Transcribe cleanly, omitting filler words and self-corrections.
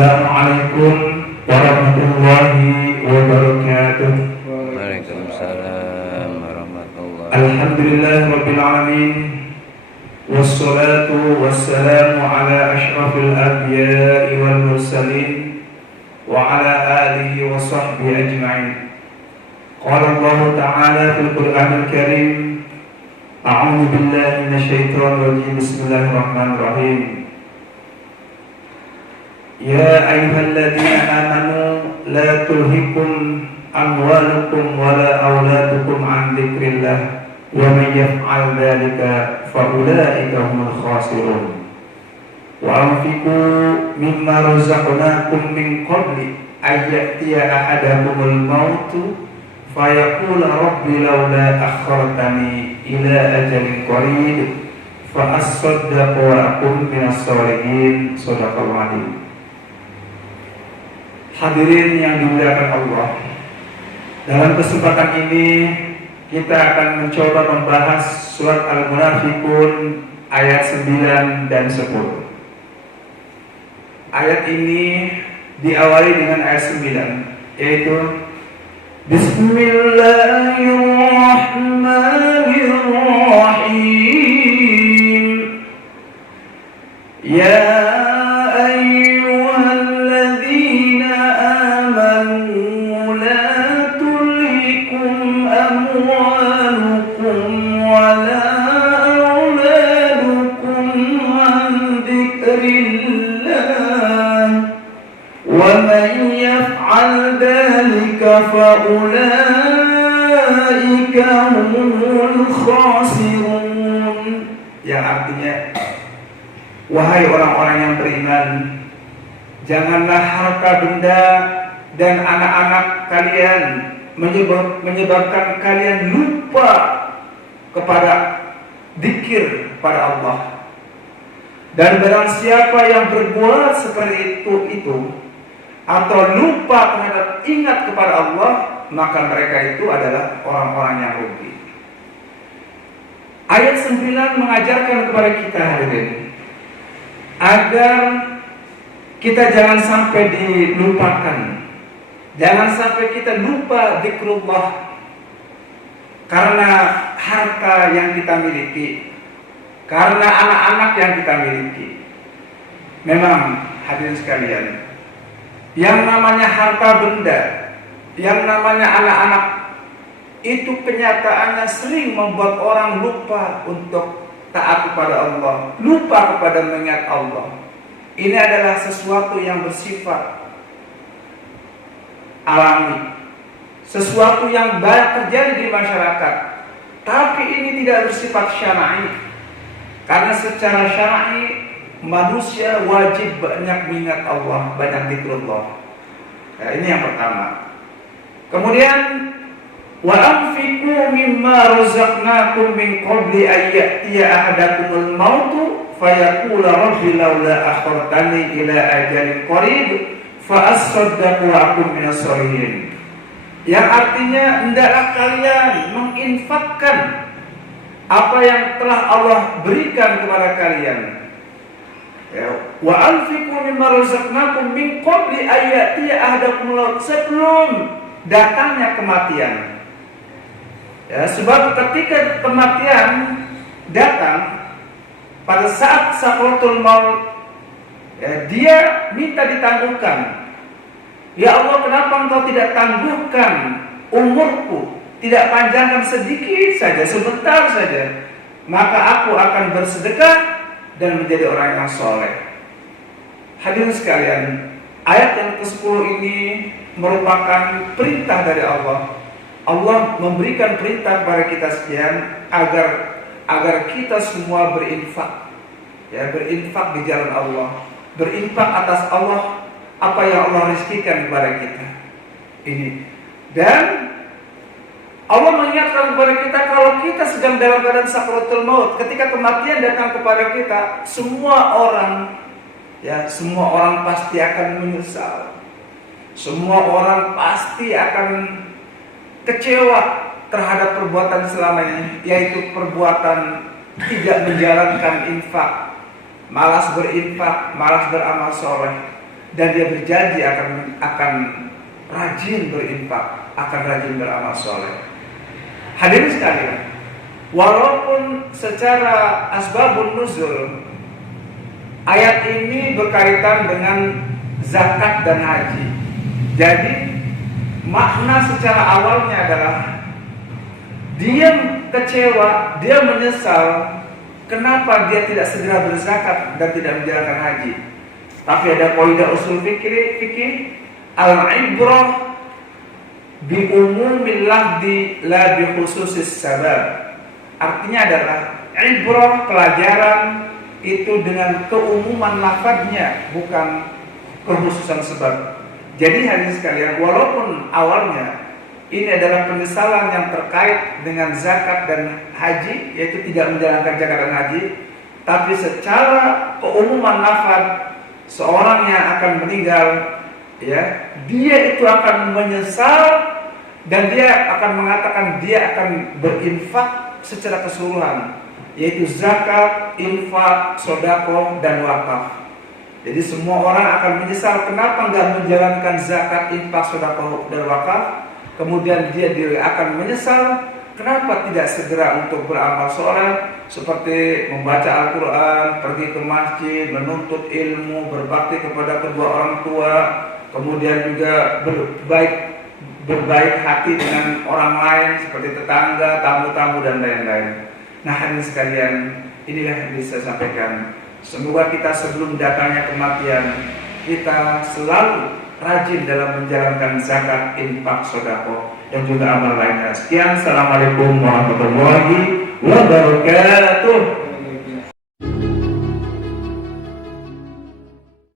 Assalamualaikum warahmatullahi wabarakatuh. Waalaikumsalam warahmatullahi wabarakatuh. Alhamdulillah rabbil alamin. Wassalatu wassalamu ala asyrafil anbiya'i wal mursalin wa ala alihi wa sahbihi ajma'in. Qala Allah ta'ala fil Qur'anil Karim, a'udzu billahi minasyaitonir rajim. Bismillahirrahmanirrahim. Ya ayyuhalladzina amanu la tulhikum amwalukum wala auladukum an dzikrillah wa may yaf'al dzalika fa ulaika humul khasirun. Wa anfiqu mimma razaqnakum min qabli ay ya'tiya ahadakumul mautu fayaqula rabbi laula akhartani ila ajalin qarib fa asaddaq wa akun minas sholihin. Shadaqallahu adzim. Hadirin yang dimuliakan Allah, dalam kesempatan ini kita akan mencoba membahas surat Al-Munafiqun ayat 9 dan 10. Ayat ini diawali dengan ayat 9, yaitu Bismillahirrahmanirrahim. Ya faulaika humul khasirun, yang artinya, wahai orang-orang yang beriman, janganlah harta benda dan anak-anak kalian menyebabkan kalian lupa kepada dzikir pada Allah. Dan barang siapa yang berbuat seperti itu atau lupa terhadap ingat kepada Allah, maka mereka itu adalah orang-orang yang rugi. Ayat 9 mengajarkan kepada kita, hadirin, agar kita jangan sampai dilupakan, jangan sampai kita lupa zikrullah karena harta yang kita miliki, karena anak-anak yang kita miliki. Memang hadirin sekalian, yang namanya harta benda, yang namanya anak-anak, itu kenyataannya sering membuat orang lupa untuk taat kepada Allah, lupa kepada mengingat Allah. Ini adalah sesuatu yang bersifat alami, sesuatu yang banyak terjadi di masyarakat. Tapi ini tidak bersifat syar'i, karena secara syar'i manusia wajib banyak mengingat Allah, banyak zikrullah. Nah, ini yang pertama. Kemudian wa anfiqu mimma razaqnakum min qabli ay ya'tiya ahadakumul mautu fayaqula rabbi laula akhartani ila ajalin qarib fa asaddaqu wa akun minas sholihin. Yang artinya, hendaklah kalian menginfakkan apa yang telah Allah berikan kepada kalian. Wa anfiqu mimma razaqnakum min qabli ay ya'tiya ahadakumul maut, sebelum datangnya kematian. Ya, sebab ketika kematian datang, pada saat sakaratul maut, ya, dia minta ditangguhkan. Ya Allah, kenapa engkau tidak tangguhkan umurku, tidak panjangkan sedikit saja, sebentar saja, maka aku akan bersedekah dan menjadi orang yang soleh. Hadirin sekalian, ayat yang ke-10 ini merupakan perintah dari Allah. Allah memberikan perintah kepada kita sekian agar kita semua berinfak, ya, berinfak di jalan Allah, berinfak atas Allah, apa yang Allah rezekikan kepada kita ini. Dan Allah mengingatkan kepada kita, kalau kita sedang dalam keadaan sakaratul maut, ketika kematian datang kepada kita, semua orang pasti akan menyesal. Semua orang pasti akan kecewa terhadap perbuatan selama ini, yaitu perbuatan tidak menjalankan infak, malas berinfak, malas beramal soleh. dan dia berjanji akan rajin berinfak, akan rajin beramal soleh. Hadirin sekalian, walaupun secara asbabun nuzul ayat ini berkaitan dengan zakat dan haji, jadi makna secara awalnya adalah dia kecewa, dia menyesal kenapa dia tidak segera berzakat dan tidak menjalankan haji. Tapi ada kaidah usul fikih, al-ibrah bi umumil lafzi la bi khususis sabab. Artinya adalah ibrah, pelajaran itu dengan keumuman lafadznya, bukan kekhususan sebab. Jadi hadirin sekalian, walaupun awalnya ini adalah penyesalan yang terkait dengan zakat dan haji, yaitu tidak menjalankan zakat dan haji, tapi secara keumuman lafaz seorang yang akan meninggal, ya, dia itu akan menyesal dan dia akan mengatakan dia akan berinfak secara keseluruhan, yaitu zakat, infak, sedekah dan wakaf. Jadi semua orang akan menyesal kenapa enggak menjalankan zakat, infak, sedekah dan wakaf. Kemudian dia akan menyesal kenapa tidak segera untuk beramal soleh seperti membaca Al-Quran, pergi ke masjid, menuntut ilmu, berbakti kepada kedua orang tua, kemudian juga berbaik hati dengan orang lain seperti tetangga, tamu-tamu dan lain-lain. Nah hadirin sekalian, inilah yang bisa saya sampaikan. Semoga kita sebelum datangnya kematian, kita selalu rajin dalam menjalankan zakat, infak, sedekah dan juga amal lainnya. Sekian, assalamualaikum warahmatullahi wabarakatuh.